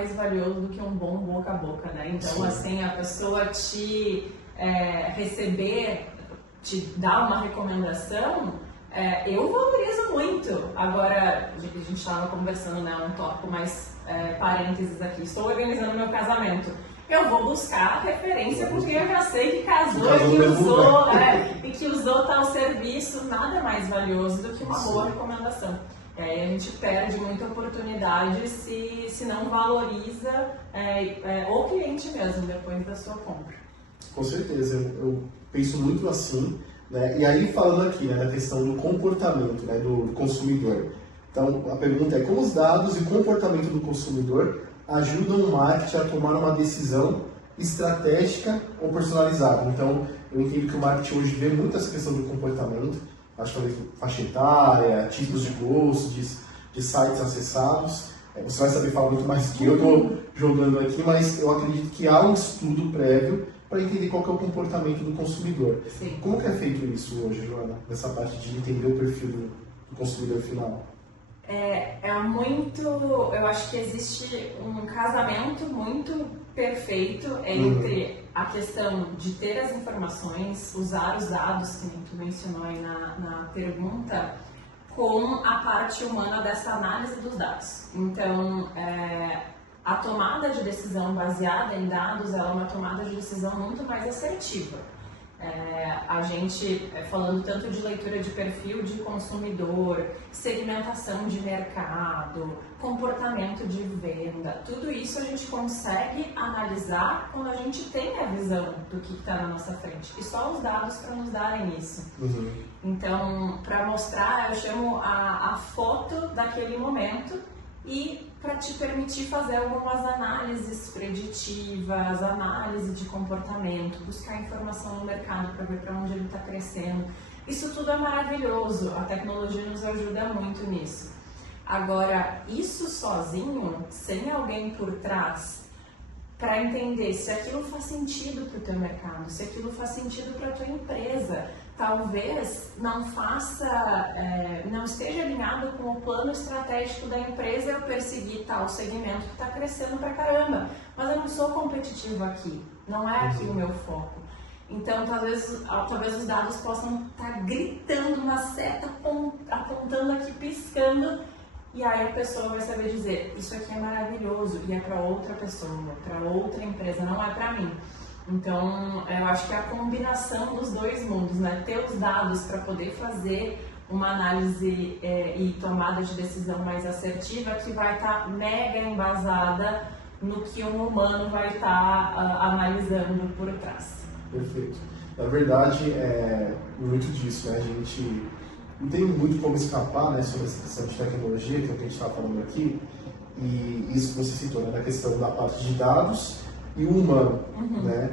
mais valioso do que um bom boca a boca, né? Então, assim, a pessoa te receber, te dar uma recomendação, eu valorizo muito. Agora, a gente estava conversando, né, um tópico mais parênteses aqui. Estou organizando meu casamento. Eu vou buscar referência porque eu já sei que casou e que usou tal serviço. Nada mais valioso do que uma boa recomendação. E aí a gente perde muita oportunidade se não valoriza o cliente mesmo depois da sua compra. Com certeza, eu penso muito assim, né? E aí falando aqui, né, da questão do comportamento, né, do consumidor. Então a pergunta é: como os dados e o comportamento do consumidor ajudam o marketing a tomar uma decisão estratégica ou personalizada? Então eu entendo que o marketing hoje vê muito essa questão do comportamento, acho que talvez faixa etária, tipos de gosto, de sites acessados. Você vai saber falar muito mais que eu estou jogando aqui, mas eu acredito que há um estudo prévio para entender qual que é o comportamento do consumidor. Sim. Como que é feito isso hoje, Joana, nessa parte de entender o perfil do consumidor final? Eu acho que existe um casamento muito perfeito entre a questão de ter as informações, usar os dados, que nem tu mencionou aí na pergunta, com a parte humana dessa análise dos dados. Então, a tomada de decisão baseada em dados, ela é uma tomada de decisão muito mais assertiva. A gente, falando tanto de leitura de perfil de consumidor, segmentação de mercado, comportamento de venda, tudo isso a gente consegue analisar quando a gente tem a visão do que está na nossa frente. E só os dados para nos darem isso. Então, para mostrar, eu chamo a foto daquele momento e para te permitir fazer algumas análises preditivas, análise de comportamento, buscar informação no mercado para ver para onde ele está crescendo. Isso tudo é maravilhoso, a tecnologia nos ajuda muito nisso. Agora, isso sozinho, sem alguém por trás, para entender se aquilo faz sentido para o teu mercado, se aquilo faz sentido para a tua empresa, talvez não esteja alinhado com o plano estratégico da empresa eu perseguir tal segmento que está crescendo pra caramba, mas eu não sou competitivo aqui, não é aqui o meu foco. Então, talvez os dados possam estar gritando uma seta, apontando aqui, piscando, e aí a pessoa vai saber dizer, isso aqui é maravilhoso, e é para outra pessoa, para outra empresa, não é para mim. Então, eu acho que é a combinação dos dois mundos, né? Ter os dados para poder fazer uma análise e tomada de decisão mais assertiva que vai estar mega embasada no que um humano vai estar analisando por trás. Perfeito. Na verdade, é muito disso, né? A gente não tem muito como escapar, né, sobre essa questão de tecnologia, que é o que a gente está falando aqui, e isso que você citou, né, da questão da parte de dados e o humano, né?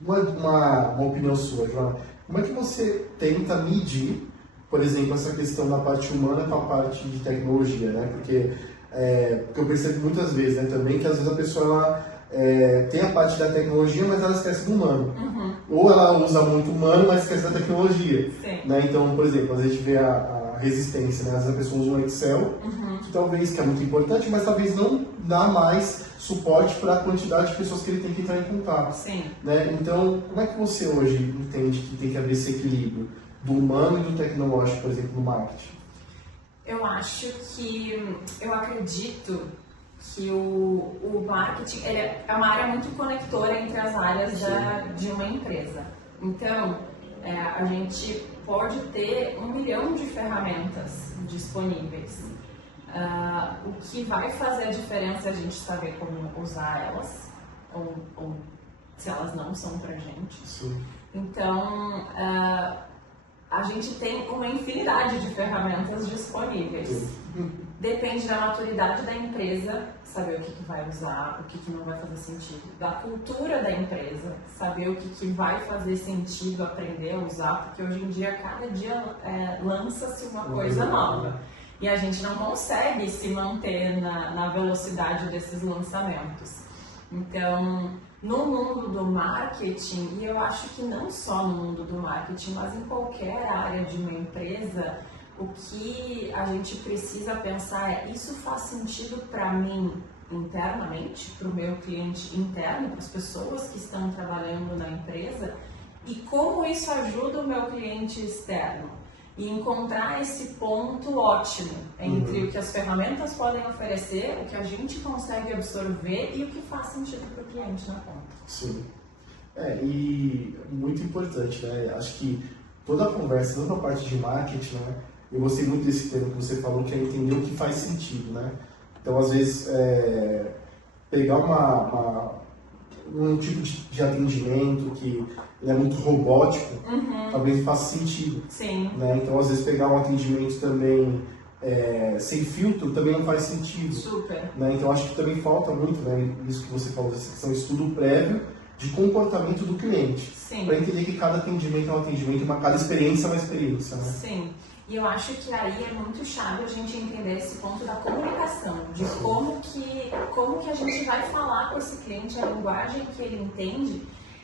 Uma opinião sua, Joana, como é que você tenta medir, por exemplo, essa questão da parte humana com a parte de tecnologia, né? Porque eu percebo muitas vezes, né, também que às vezes a pessoa tem a parte da tecnologia, mas ela esquece do humano. Ou ela usa muito o humano, mas esquece da tecnologia. Né? Então, por exemplo, às vezes a gente vê a resistência, né? Às vezes a pessoa usa um Excel, que é muito importante, mas talvez não dá mais suporte para a quantidade de pessoas que ele tem que entrar em contato. Né? Então, como é que você hoje entende que tem que haver esse equilíbrio do humano e do tecnológico, por exemplo, no marketing? Eu acredito que o marketing é uma área muito conectora entre as áreas de uma empresa. Então, a gente pode ter 1 milhão de ferramentas disponíveis. O que vai fazer a diferença é a gente saber como usar elas, ou se elas não são pra gente. Então, a gente tem uma infinidade de ferramentas disponíveis. Depende da maturidade da empresa, saber o que vai usar, o que não vai fazer sentido. Da cultura da empresa, saber o que vai fazer sentido aprender a usar, porque hoje em dia, cada dia lança-se uma coisa nova. E a gente não consegue se manter na velocidade desses lançamentos. Então, no mundo do marketing, e eu acho que não só no mundo do marketing, mas em qualquer área de uma empresa, O que a gente precisa pensar é, isso faz sentido para mim internamente, para o meu cliente interno, para as pessoas que estão trabalhando na empresa, e como isso ajuda o meu cliente externo. E encontrar esse ponto ótimo entre o que as ferramentas podem oferecer, o que a gente consegue absorver e o que faz sentido para o cliente na ponta. Sim. E muito importante, né? Acho que toda a conversa, toda a parte de marketing, né? Eu gostei muito desse termo que você falou, que é entender o que faz sentido, né? Então, às vezes, pegar um tipo de atendimento que ele é muito robótico, talvez faça sentido. Sim. Né? Então, às vezes, pegar um atendimento também sem filtro também não faz sentido. Super. Né? Então, acho que também falta muito, né, isso que você falou, dessa questão, estudo prévio de comportamento do cliente. Para entender que cada atendimento é um atendimento, cada experiência é uma experiência. Né? Sim. E eu acho que aí é muito chave a gente entender esse ponto da comunicação, de como que a gente vai falar com esse cliente, a linguagem que ele entende,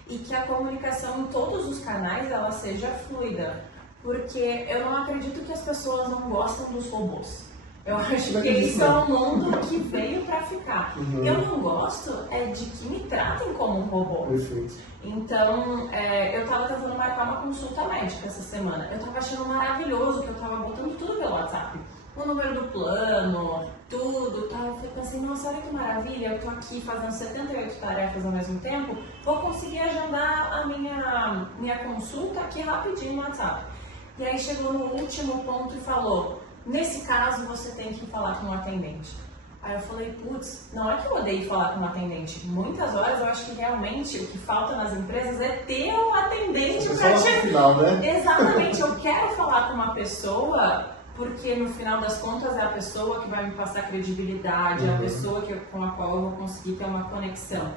e que a comunicação em todos os canais ela seja fluida. Porque eu não acredito que as pessoas não gostam dos robôs. Eu acho que isso é um mundo que veio para ficar. Eu não gosto de que me tratem como um robô. Perfeito. Então, eu estava tentando marcar uma consulta médica essa semana. Eu estava achando maravilhoso que eu estava botando tudo pelo WhatsApp. O número do plano, tudo, tá? Eu pensei, nossa, olha que maravilha, eu tô aqui fazendo 78 tarefas ao mesmo tempo, vou conseguir agendar a minha consulta aqui rapidinho no WhatsApp. E aí chegou no último ponto e falou, nesse caso você tem que falar com um atendente. Aí eu falei, putz, não é que eu odeio falar com um atendente. Muitas horas eu acho que realmente o que falta nas empresas é ter um atendente para te... final, né? Exatamente, eu quero falar com uma pessoa, porque no final das contas é a pessoa que vai me passar credibilidade, é a pessoa com a qual eu vou conseguir ter uma conexão.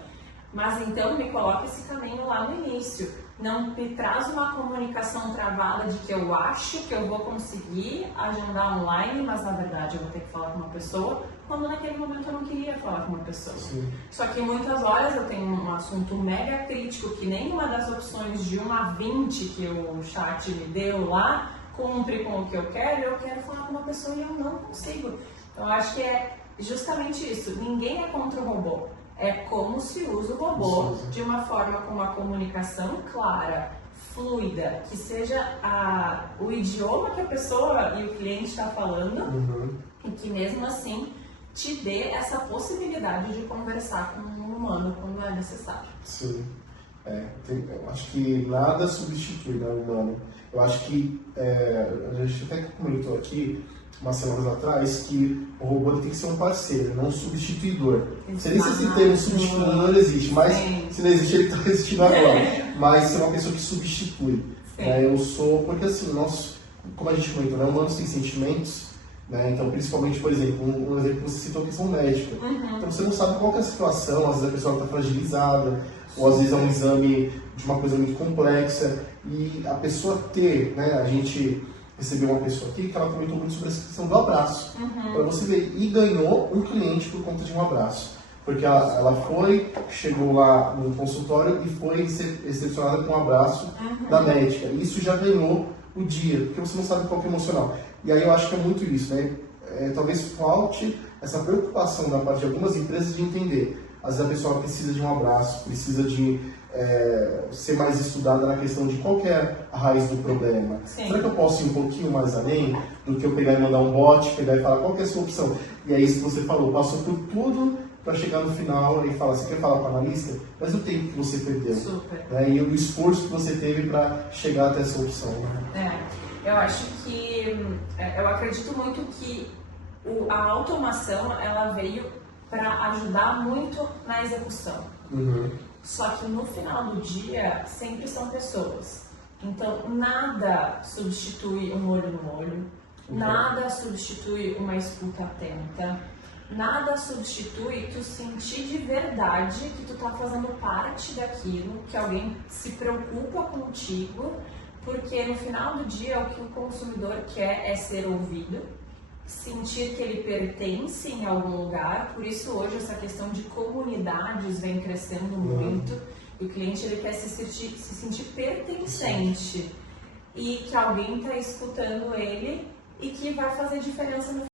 Mas então me coloca esse caminho lá no início. Não me traz uma comunicação travada de que eu acho que eu vou conseguir agendar online, mas na verdade eu vou ter que falar com uma pessoa, quando naquele momento eu não queria falar com uma pessoa. Sim. Só que muitas horas eu tenho um assunto mega crítico que nenhuma das opções de 1 a 20 que o chat me deu lá cumpre com o que eu quero falar com uma pessoa e eu não consigo. Então eu acho que é justamente isso, ninguém é contra o robô. É como se usa o robô de uma forma com uma comunicação clara, fluida, que seja o idioma que a pessoa e o cliente está falando e que mesmo assim te dê essa possibilidade de conversar com um humano quando é necessário. Sim. Eu acho que nada substitui, né, o humano. Eu acho que a gente até comentou aqui umas semanas atrás que o robô tem que ser um parceiro, não um substituidor. Se ele se ter um substituidor, não existe, mas se não existe, ele está existindo agora. Mas ser uma pessoa que substitui. Eu sou, porque assim, nós, como a gente comentou, né, humanos têm sentimentos, né, então principalmente, por exemplo, um exemplo que você citou, a questão médica. Então você não sabe qual que é a situação, às vezes a pessoa está fragilizada, ou às vezes é um exame de uma coisa muito complexa, e a pessoa ter, né, a gente recebeu uma pessoa aqui que ela comentou muito sobre essa questão do abraço. Para você ver, e ganhou um cliente por conta de um abraço. Porque ela chegou lá no consultório e foi recepcionada com um abraço da médica. E isso já ganhou o dia, porque você não sabe qual que é o emocional. E aí eu acho que é muito isso, né? Talvez falte essa preocupação da parte de algumas empresas de entender. Às vezes a pessoa precisa de um abraço, precisa de ser mais estudada na questão de qual que é a raiz do problema. Sim. Será que eu posso ir um pouquinho mais além do que eu pegar e mandar um bot, pegar e falar qual que é a sua opção? E é isso que você falou, passou por tudo para chegar no final e falar, você quer falar com o analista? Mas o tempo que você perdeu. Super. Né? E o esforço que você teve para chegar até essa opção. Né? Eu acho que, eu acredito muito que a automação, ela veio para ajudar muito na execução. Só que no final do dia, sempre são pessoas. Então, nada substitui um olho no olho, nada substitui uma escuta atenta, nada substitui tu sentir de verdade que tu tá fazendo parte daquilo, que alguém se preocupa contigo, porque no final do dia o que o consumidor quer é ser ouvido, sentir que ele pertence em algum lugar. Por isso hoje essa questão de comunidades vem crescendo muito, e o cliente ele quer se sentir pertencente e que alguém está escutando ele e que vai fazer diferença no